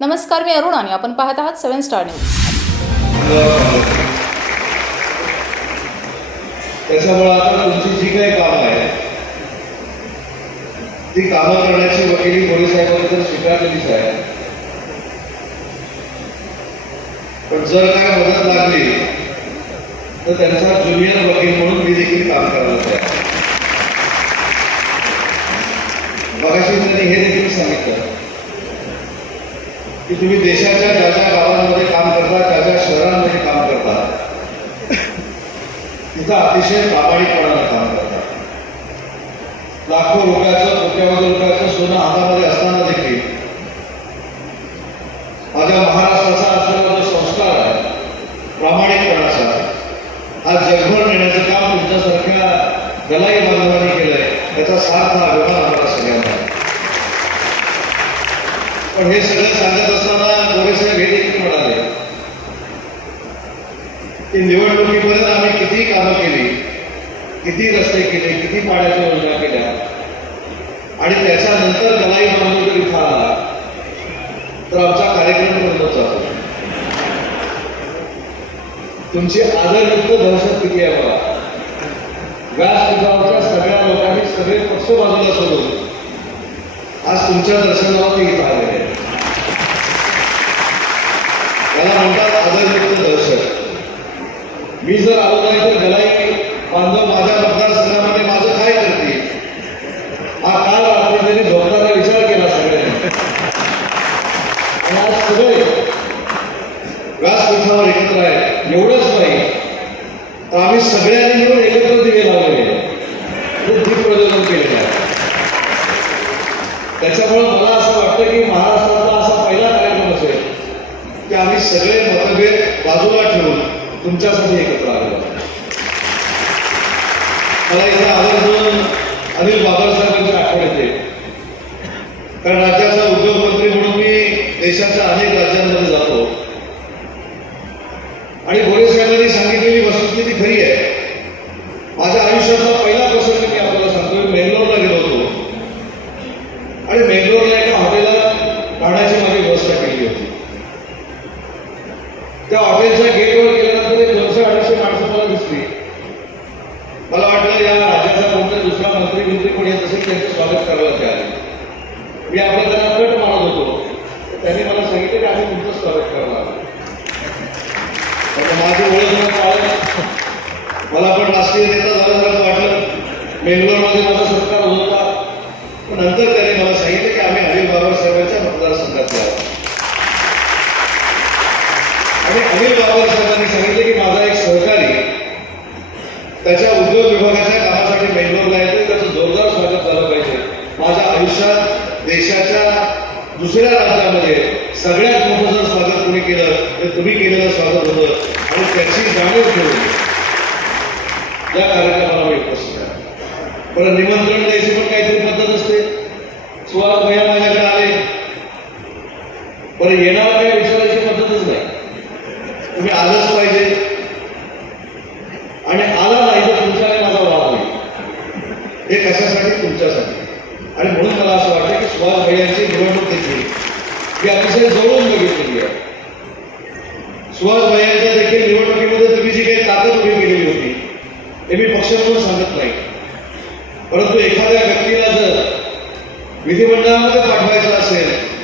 नमस्कार मी अरुण आणि आपण पाहत आहात सेव्हन स्टार न्यूज. त्याच्यामुळे आता तुमची जी काही कामं आहेत ती कामं करण्याची वकिली मोदी साहेबांनी तर स्वीकारलेलीच आहे पण जर काय मदत लागली तर त्यांचा ज्युनियर वकील म्हणून मी देखील काम करायला तयार आहे. मगाशी त्यांनी हे देखील सांगितलं. की तुम्ही देशाच्या ज्या ज्या गावांमध्ये काम करता ज्या ज्या शहरांमध्ये काम करता तिथं अतिशय प्रामाणिकपणानं काम करतात लाखो रुपयाचं कोट्यावधी रुपयाचं सोनं हातामध्ये असताना देखील माझ्या महाराष्ट्राचा असलेला जो संस्कार आहे प्रामाणिकपणाचा आज जगभर नेण्याचं काम तुमच्यासारख्या दलाई बांधवांनी केलंय त्याचा सार्थ अभिमान आम्हाला सगळ्यांना पण हे सगळं सांगत असताना गोरेसाहेब हे देखील म्हणाले की निवडणुकीपर्यंत आम्ही किती कामं केली किती रस्ते केले किती पाण्याच्या योजना केल्या. आणि त्याच्यानंतर दलाई बांधव जर इथं आला तर आमचा कार्यक्रम बंद जातो तुमची आदरयुक्त दहशत किती आहे बघा. व्यासपीठावरच्या सगळ्या लोकांनी सगळे पक्ष बाजूला सोडून आज तुमच्या दर्शनावरती इथं आलेले याला म्हणतात आदरयुक्त दर्शक. मी जर आलो नाही तर गलाई बांधव माझ्या मतदारसंघामध्ये माझं काय करतील हा काल रात्री त्यांनी झोपताना विचार केला सगळ्यांनी आणि आज सगळे व्यासपीठावर एकत्र आहे एवढंच नाही तर आम्ही सगळ्यांनी मिळून एकत्र दिवे लावलेले खूप दीप प्रज्वलन केलेलं आहे त्याच्यामुळं मला असं वाटतं की महाराष्ट्रातला असा पहिला कार्यक्रम असेल की आम्ही सगळे मतभेद बाजूला ठेवून तुमच्यासाठी एकत्र आलेलो आहोत. मला इथे आवर्जून अनिल आठवण येते कारण राज्याचा उद्योगमंत्री म्हणून मी देशाच्या अनेक राज्यांमध्ये जातो. आणि गोरे साहेबांनी सांगितलेली वस्तुस्थिती खरी आहे. माझ्या आयुष्यातला पहिला प्रसंग मी आपल्याला सांगतो मी बेंगलोरला गेलो होतो. आणि बेंगलोरला एका हॉटेलला राहण्याची माझी व्यवस्था केली होती. त्या हॉटेलच्या गेटवर गेल्यानंतर दोनशे अडीचशे माणसं मला दिसली. मला वाटलं या राज्याचा कोणता दुसरा मंत्री कोणी येत असेल त्यांचं स्वागत करायला ते आले. मी आपल्या त्यांना कट मानत होतो. त्यांनी मला सांगितलं की आम्ही तुमचं स्वागत करणार. आहोत. माझी ओळख मला पण राष्ट्रीय नेता झाल्यासारखं वाटलं. बेंगलोरमध्ये माझा सत्कार होता. पण नंतर त्यांनी मला सांगितलं की आम्ही अनिल बाबासाहेबांच्या मतदारसंघात आहोत आणि अनिल बाबासाहेबांनी सांगितलं की माझा एक सहकारी त्याच्या उद्योग विभागाच्या कामासाठी बेंगलोरला येतो त्याचं जोरदार स्वागत झालं पाहिजे माझ्या आयुष्यात देशाच्या दुसऱ्या राज्यामध्ये सगळ्यात मोठं जर स्वागत तुम्ही केलं तर तुम्ही केलेलं स्वागत होतं आणि त्याची जाणीव ठेवून या कार्यक्रमाला मी उपस्थित आहे पण निमंत्रण द्यायची पण काहीतरी पद्धत असते सुहास भैया माझ्याकडे आले देवाला काही विचारायची पद्धतच नाही. तुम्ही आलंच पाहिजे. आणि आला नाही तर तुमच्याने माझा वाद नाही. हे कशासाठी? तुमच्यासाठी. आणि म्हणून मला असं वाटतं की सुभाष भैयांची निवडणूक देखील ही अतिशय जवळून बघितलेली आहे. सुभाष भैयांच्या देखील निवडणुकीमध्ये तुम्ही जी काही ताकद उभी केलेली होती हे मी पक्ष म्हणून सांगत नाही. परंतु एखाद्या व्यक्तीला जर विधिमंडळामध्ये पाठवायचं असेल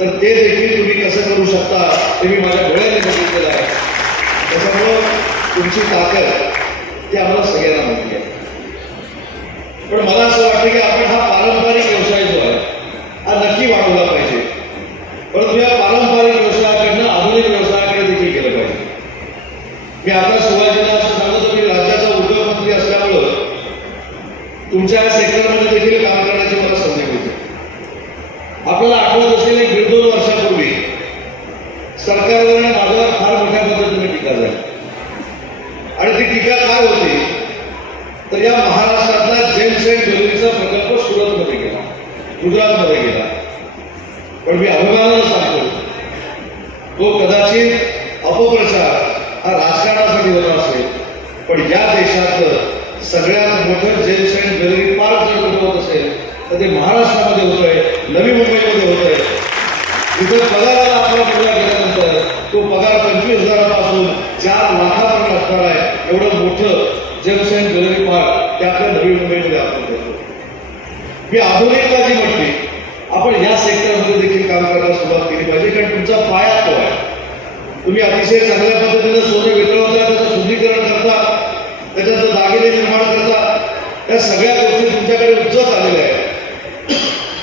तर ते देखील तुम्ही कसं करू शकता हे मी माझ्या डोळ्याने बघितलेलं आहे. त्याच्यामुळं तुमची ताकद ती आम्हाला सगळ्यांना माहिती आहे. पण मला असं वाटतं की आपण हा पारंपरिक व्यवसाय जो आहे हा नक्की वाढवला पाहिजे. परंतु या पारंपरिक व्यवसायाकडनं आधुनिक व्यवसायाकडे देखील गेलं पाहिजे. मी आता शिवाजीला असं सांगतो की राज्याचा उद्योगमंत्री असल्यामुळं तुमच्या या सेक्टरमध्ये देखील काम करण्याची मला संधी मिळते. आपल्याला आठवत असेल एक दीड दोन वर्षापूर्वी सरकारवर माझ्यावर फार मोठ्या पद्धतीने टीका झाली आणि ती टीका काय होती? तर या महाराष्ट्रातला जेम्स अँड ज्वेलरीचा प्रकल्प सुरतमध्ये गेला गुजरातमध्ये गेला. पण मी अभिमानानं सांगतो तो कदाचित अपप्रचार हा राजकारणासाठी होत असेल पण या देशातलं सगळ्यात मोठं जेम्स अँड ज्वेलरी पार्क जर होत असेल तर ते महाराष्ट्रामध्ये होतंय नवी मुंबईमध्ये आहे तिथं पगाराला आपला मुलगा गेला पगार पंचवीस हजारापासून चार लाखापर्यंत असणार आहे. एवढं मोठं जंक्शन ज्वेलरी पार्क ते आपल्या नवी मुंबईमध्ये आपण करतो मी आधुनिकता जी म्हटली आपण या सेक्टरमध्ये देखील काम करायला सुरुवात केली पाहिजे कारण तुमचा पाया तो आहे. तुम्ही अतिशय चांगल्या पद्धतीनं सोनं वितळवता त्याचं शुद्धीकरण करता त्याच्यात दागिने निर्माण करता या सगळ्या गोष्टी तुमच्याकडे उज्जत आलेल्या आहेत.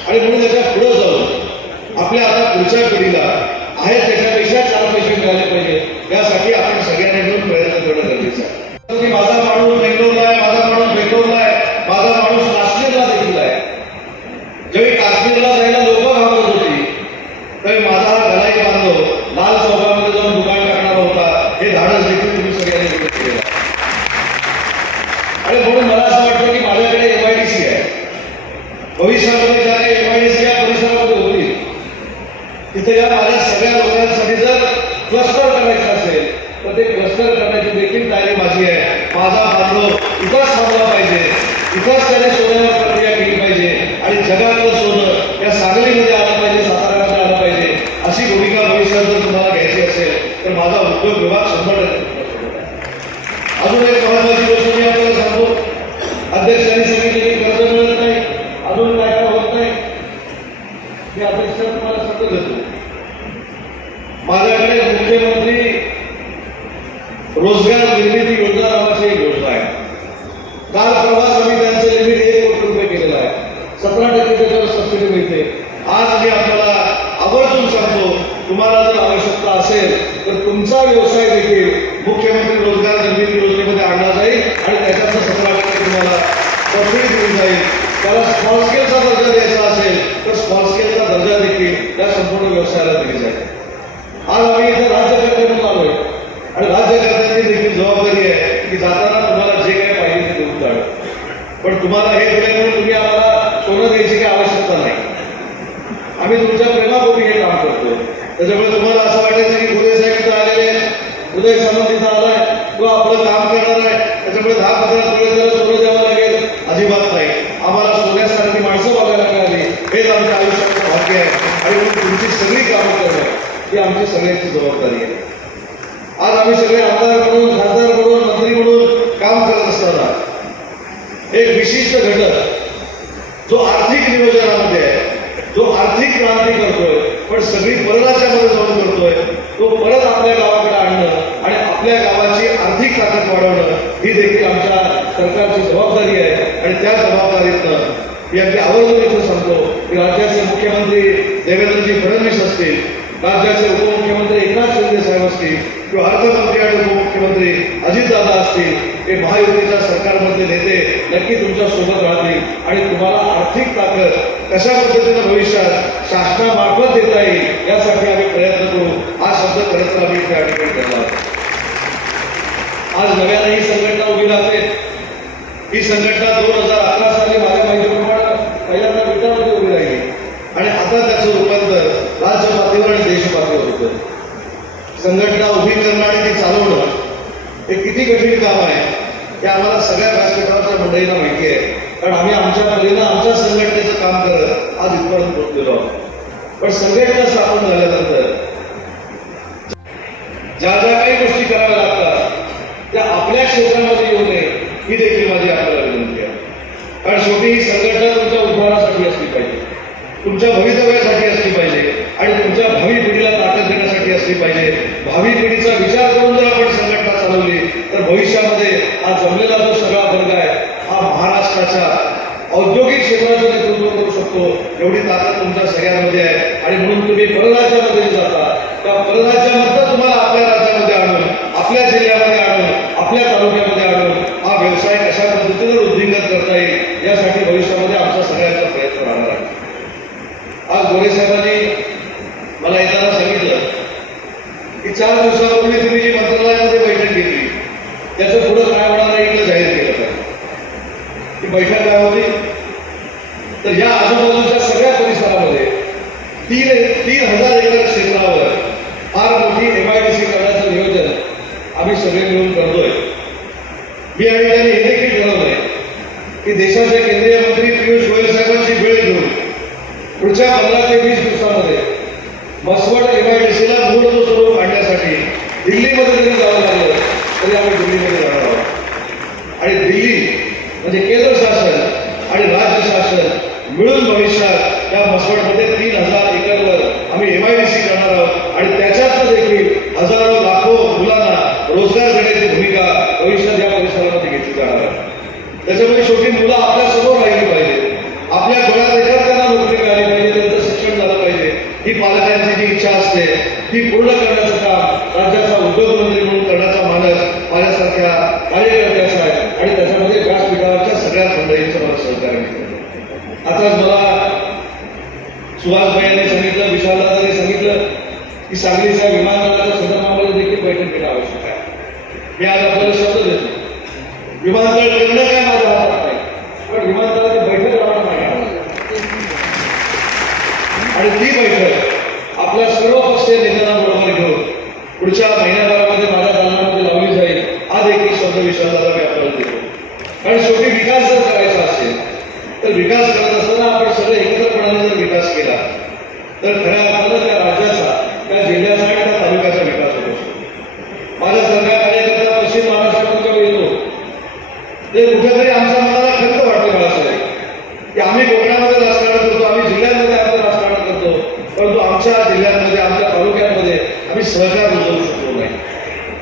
आणि म्हणून त्याच्या पुढे जाऊन आपल्या आता पुढच्या पिढी आहे त्याच्यापेक्षा चार पैसे मिळाले पाहिजे यासाठी आपण सगळ्यांनी मिळून प्रयत्न करणं गरजेचं आहे की माझा माणूस बेंगलोरला आहे माझा माणूस बेंगलोरला आहे माझा माणूस काश्मीरला देखील आहे ज्यावेळी काश्मीरला जायला लोक घाबरत होती त्यावेळी माझा हा गलाई बांधव लाल चौकामध्ये जाऊन दुकान टाकणारा होता हे धाडस देखील तुम्ही सगळ्यांनी व्यक्त केलं आणि म्हणून मला असं वाटतं की माझ्याकडे एमआयडीसी आहे भविष्यामध्ये ज्या काही एमआयडीसी या परिसरामध्ये होतील तिथे या माझ्या सगळ्या लोकांसाठी जर क्लस्टर करायचं असेल तर ते क्लस्टर करण्याची देखील तयारी माझी आहे माझा विकास व्हायला पाहिजे. विकास त्याने सोन्यावर प्रक्रिया केली पाहिजे. आणि जगातलं सोनं या सांगलीमध्ये आलं पाहिजे साताऱ्यामध्ये आलं पाहिजे अशी भूमिका भविष्यात जर तुम्हाला घ्यायची असेल तर माझा उद्योग विभाग शंभर टक्के तुमच्यासोबत आहे. अजून एक महत्वाची गोष्ट मी आपल्याला सांगतो अध्यक्षांनी सांगितले की कर्ज मिळत नाही अजून काय काय होत नाही मी अध्यक्ष तुम्हाला सांगत होतो माझ्याकडे मुख्यमंत्री रोजगार निर्मिती योजना नावाची एक योजना आहे काल प्रवास आम्ही त्यांचं लिमिट एक कोटी रुपये केलेलं आहे सतरा टक्के त्याच्यावर सबसिडी मिळते आज मी आपल्याला आवर्जून सांगतो तुम्हाला जर आवश्यकता असेल तर तुमचा व्यवसाय देखील मुख्यमंत्री रोजगार निर्मिती योजनेमध्ये आणला जाईल आणि त्याच्यात सतरा टक्के तुम्हाला सबसिडी मिळून जाईल. त्याला स्मॉल स्केलचा दर्जा द्यायचा असेल तर स्मॉल स्केलचा दर्जा देखील त्या संपूर्ण व्यवसायाला दिली जाईल. आज आम्ही इथे राज्यकर्त्यांना आलोय आणि राज्यकर्त्यांची देखील जबाबदारी आहे की जाताना तुम्हाला जे काही पाहिजे ते देऊन जाणं पण तुम्हाला हे दिल्यामुळे तुम्ही आम्हाला सोनं द्यायची काही आवश्यकता नाही. आम्ही तुमच्या प्रेमापोटी हे काम करतो त्याच्यामुळे तुम्हाला असं वाटायचं की उदय साहेब इथं आलेले आहेत उदय सामंत इथं आलाय? तो आपलं काम करणार आहे. त्याच्यामुळे दहा पंधरा तोळे त्याला सोनं द्यावं लागेल. अजिबात नाही. आम्हाला सोन्यासारखी माणसं बघायला मिळाली. हेच आमच्या आयुष्याचं भाग्य आहे. आणि म्हणून तुमची सगळी कामं करणं ही आमची सगळ्यांची जबाबदारी आहे. आज आम्ही सगळे आमदार म्हणून खासदार म्हणून मंत्री म्हणून काम करत असताना एक विशिष्ट घटक जो आर्थिक नियोजनामध्ये आहे जो आर्थिक क्रांती करतोय पण सगळी परराज्यामध्ये जाऊन करतोय तो परत आपल्या गावात आपल्या गावाची आर्थिक ताकद वाढवणं ही देखील आमच्या सरकारची जबाबदारी आहे. आणि त्या जबाबदारीतनं मी अगदी आवर्जून इथं सांगतो की राज्याचे मुख्यमंत्री देवेंद्रजी फडणवीस असतील राज्याचे उपमुख्यमंत्री एकनाथ शिंदे साहेब असतील किंवा अर्थमंत्री आणि उपमुख्यमंत्री अजितदादा असतील हे महायुतीच्या सरकारमधले नेते नक्की तुमच्यासोबत राहतील. आणि तुम्हाला आर्थिक ताकद कशा पद्धतीनं भविष्यात शासनामार्फत देता येईल यासाठी आम्ही प्रयत्न करू. हा शब्द खरंच आम्ही त्या ठिकाणी करणार आहोत. आज नव्यानं ही संघटना उभी राहते. ही संघटना दोन हजार अकरा साली माझ्या माहितीप्रमाणे पहिल्यांदा विटामध्ये उभी राहिली. आणि आता त्याचं रूपांतर राज्य पातळीवर आणि देशपातळीवर होतं. संघटना उभी करणं आणि ती चालवणं हे किती कठीण काम आहे हे आम्हाला सगळ्या राजकारणाच्या मंडळींना माहिती आहे. कारण आम्ही आमच्या परीनं आमच्या संघटनेचं काम करत आज इथपर्यंत पोहोचलेलो आहोत. पण संघटना स्थापन झाल्यानंतर ज्या ज्या काही गोष्टी कराव्या लागतात आपल्या क्षेत्रामध्ये येऊ नये ही देखील माझी आपल्याला विनंती आहे. कारण शेवटी ही संघटना तुमच्या उद्धारासाठी असली पाहिजे. तुमच्या भवितव्यासाठी असली पाहिजे. आणि तुमच्या भावी पिढीला ताकद देण्यासाठी असली पाहिजे. भावी पिढीचा विचार करून जर आपण संघटना चालवली तर भविष्यामध्ये हा जमलेला जो सगळा वर्ग आहे हा महाराष्ट्राच्या औद्योगिक क्षेत्राचं नेतृत्व करू शकतो. एवढी ताकद तुमच्या सगळ्यांमध्ये आहे. आणि म्हणून तुम्ही परराज जे जाता त्या परराज्यामधनं तुम्हाला आपल्या राज्यामध्ये आणून आपल्या जिल्ह्यामध्ये आणून आपल्या तालुक्यामध्ये आणून हा व्यवसाय कशा पद्धतीने वृद्धिंगत करता येईल यासाठी भविष्यामध्ये आमचा सगळ्यांचा प्रयत्न राहणार आहे. आज गोरे साहेबांनी मला येताना सांगितलं की चार दिवसापूर्वी तुम्ही जी मंत्रालयामध्ये बैठक घेतली त्याचं पुढं काय होणार आहे इथं जाहीर केलं पाहिजे. ती बैठक काय होती? तर या आजूबाजूच्या सगळ्या परिसरामध्ये तीन तीन हजार एकर क्षेत्रावर फार मोठी एमआयडीसी करण्याचं नियोजन आम्ही सगळे मिळून करतो. हे आणि त्यांनी हे देखील ठरवलंय की देशाच्या केंद्रीय मंत्री पियुष गोयल साहेबांची वेळ घेऊन पुढच्या पंधरा ते वीस दिवसामध्ये मसवड एमआयडीसीला मूळ स्वरूप आणण्यासाठी दिल्लीमध्ये जरी जावं लागलं तरी आम्ही दिल्लीमध्ये जाणार आहोत आणि दिल्ली म्हणजे केंद्र शासन आणि राज्य शासन मिळून भविष्यात या मसवडमध्ये तीन हजार एकरवर आम्ही एम आय डी सी करणार आहोत आणि त्याच्यातनं देखील हजारो लाखो मुलांना रोजगार देण्याची भूमिका भविष्यात या परिसरामध्ये घेतली जाणार आहे त्याच्यामुळे शेवटी मुलं आपल्यासमोर राहिली पाहिजे आपल्या डोळ्यात एकाच त्यांना नोकरी मिळाली पाहिजे त्यांचं शिक्षण झालं पाहिजे ही पालकांची जी इच्छा असते ती पूर्ण करण्याचं काम राज्याचा उद्योगमंत्री म्हणून करण्याचा मानस माझ्यासारख्या कार्यकर्त्याचा आहे आणि त्याच्यामध्ये व्यासपीठावरच्या सगळ्या मंडळींचं मला सहकार्य मिळतं आताच मला सुहासभाई यांनी सांगितलं विशालदादांनी सांगितलं की सांगलीच्या विमानतळाच्या संदर्भामध्ये देखील बैठक घेणं आवश्यक आहे. मी आज आपल्याला शब्द देतो. विमानतळ करणं काय माझ्या हातात नाही पण विमानतळाची बैठक राहणार नाही आणि ती बैठक आपल्या सर्व पक्षीय नेत्यांबरोबर घेऊन पुढच्या महिन्याभरामध्ये माझ्या दालनामध्ये लावली जाईल हा देखील शब्द विश्वासाला मी आपल्याला देतो. कारण शेवटी विकास जर करायचा असेल तर विकास करत असताना आपण सगळे एकत्रपणाने जर विकास केला तर खऱ्या अर्थानं त्या राज्याचा त्या जिल्ह्याचा आणि त्या तालुक्याचा विकास होतो. माझ्या सगळ्या कार्यकर्ता पश्चिम महाराष्ट्रातून जेव्हा येतो. ते कुठेतरी आमच्या मनाला खंत वाटते बाळासाहेब की आम्ही कोकणामध्ये राजकारण करतो आम्ही जिल्ह्यांमध्ये आपलं राजकारण करतो परंतु आमच्या जिल्ह्यांमध्ये आमच्या तालुक्यांमध्ये आम्ही सहकार रुजवू शकलो नाही.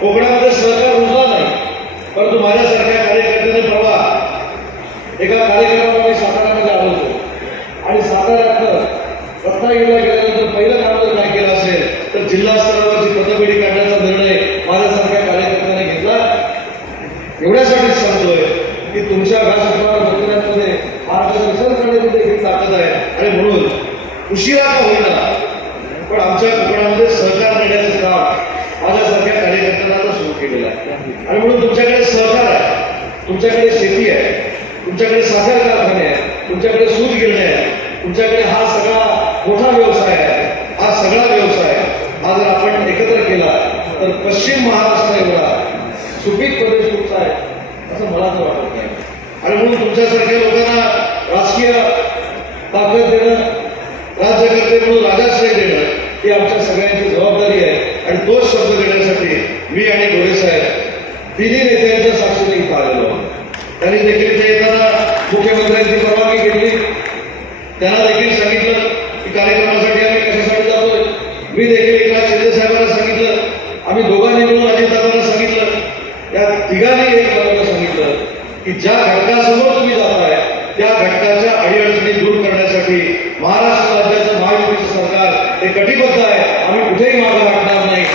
कोकणामध्ये सहकार रुजला नाही परंतु माझ्यासारख्या कार्यकर्त्याने प्रवाह एका कार्यक्रम मी साताऱ्यामध्ये आलो होतो आणि साताऱ्यातनं रत्नागिरीला गेल्यानंतर पहिलं काम जर काय केलं असेल तर जिल्हा स्तरावरची पतपेढी काढण्याचा निर्णय माझ्यासारख्या कार्यकर्त्याने घेतला एवढ्यासाठीच सांगतोय की तुमच्या व्यासपीठावर बसण्यामध्ये मार्गदर्शन करण्याची देखील ताकद आहे आणि म्हणून उशिरा का होईना पण आमच्या कोकणामध्ये सहकार देण्याचं काम माझ्यासारख्या कार्यकर्त्यांना केला आणि म्हणून तुमच्याकडे सहकार आहे. तुमच्याकडे शेती आहे. तुमच्याकडे साखर कारखाने आहे. तुमच्याकडे सूत गिरणे आहे. तुमच्याकडे हा सगळा मोठा व्यवसाय आहे. हा सगळा व्यवसाय हा जर आपण एकत्र केला तर पश्चिम महाराष्ट्र एवढा सुपीक प्रदेश तुमचा आहे असं मला तर वाटत नाही. आणि म्हणून तुमच्यासारख्या लोकांना राजकीय ताकद देणं राज्यकर्ते म्हणून राजाश्रय देणं ही आमच्या सगळ्यांची जबाबदारी आहे. दोष तोच शब्द देण्यासाठी मी आणि गोरे साहेब तिन्ही नेत्यांच्या साक्षीने इथं आलेलो आहोत. त्यांनी देखील ते येताना मुख्यमंत्र्यांची परवानगी घेतली. त्यांना देखील सांगितलं की कार्यक्रमासाठी आम्ही कशासाठी जातोय मी देखील एकनाथ शिंदे साहेबांना सांगितलं आम्ही दोघांनी मिळून अजितदादांना सांगितलं या तिघांनी एक बाजूला सांगितलं की ज्या घटकासमोर तुम्ही जाताय त्या घटकाच्या अडीअडचणी दूर करण्यासाठी महाराष्ट्र राज्याचं महायुतीचं सरकार हे कटिबद्ध आहे आम्ही कुठेही मागे वाटणार नाही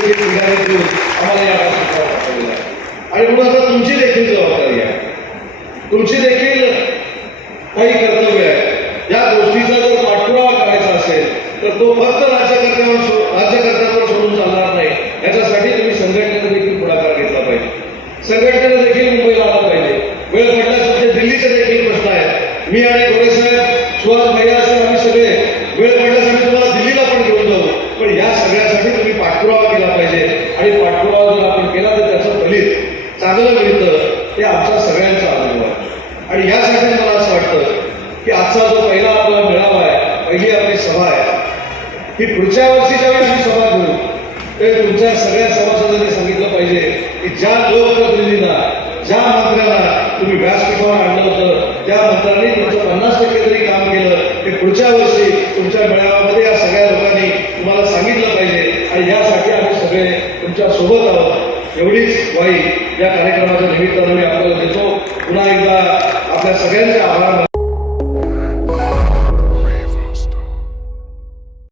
देखील देऊन आम्हाला या राष्ट्राला पाठवलेला आहे. आणि म्हणून आता तुमची देखील जबाबदारी आहे. तुमची देखील काही कर्तव्य आहे. या गोष्टीचा जर पाठपुरावा करायचा असेल तर तो फक्त राज्यकर्त्यांवर सो- राज्यकर्त्यांवर सोडून चालणार नाही. याच्यासाठी तुम्ही संघटनेने देखील पुढाकार घेतला पाहिजे. संघटनेने देखील मुंबईला आला पाहिजे. वेळ पडल्यास दिल्लीचे देखील प्रश्न आहेत. मी आणि गोरे साहेब सुहास भैया असे आम्ही सगळे वेळ पडल्यास आम्ही तुम्हाला दिल्लीला पण घेऊन जाऊ पण या सगळ्यासाठी तुम्ही पाठपुरावा केला पाहिजे आणि पाठपुरावा जर आपण केला तर त्याचं फलित चांगलं मिळतं ते आमच्या सगळ्यांचा अनुभव आहे आणि यासाठी मला असं वाटतं की आजचा जो पहिला आपला मेळावा आहे पहिली आपली सभा आहे ही पुढच्या वर्षी ज्यावेळी आम्ही सभा घेऊ त्यावेळी तुमच्या सगळ्या सभासदांनी सांगितलं पाहिजे की ज्या लोकप्रतिनिधींना ज्या मंत्र्यांना तुम्ही व्यासपीठावर आणलं होतं त्या मंत्र्यांनी तुमचं पन्नास टक्के तरी काम केलं ते पुढच्या वर्षी तुमच्या मेळाव्यामध्ये या सगळ्या लोकांनी तुम्हाला सांगितलं पाहिजे. आणि यासाठी आम्ही सगळे तुमच्यासोबत आहोत. एवढीच वाई या कार्यक्रमाच्या निमित्तानं मी आपल्याला देतो. पुन्हा एकदा आपल्या सगळ्यांचे आभार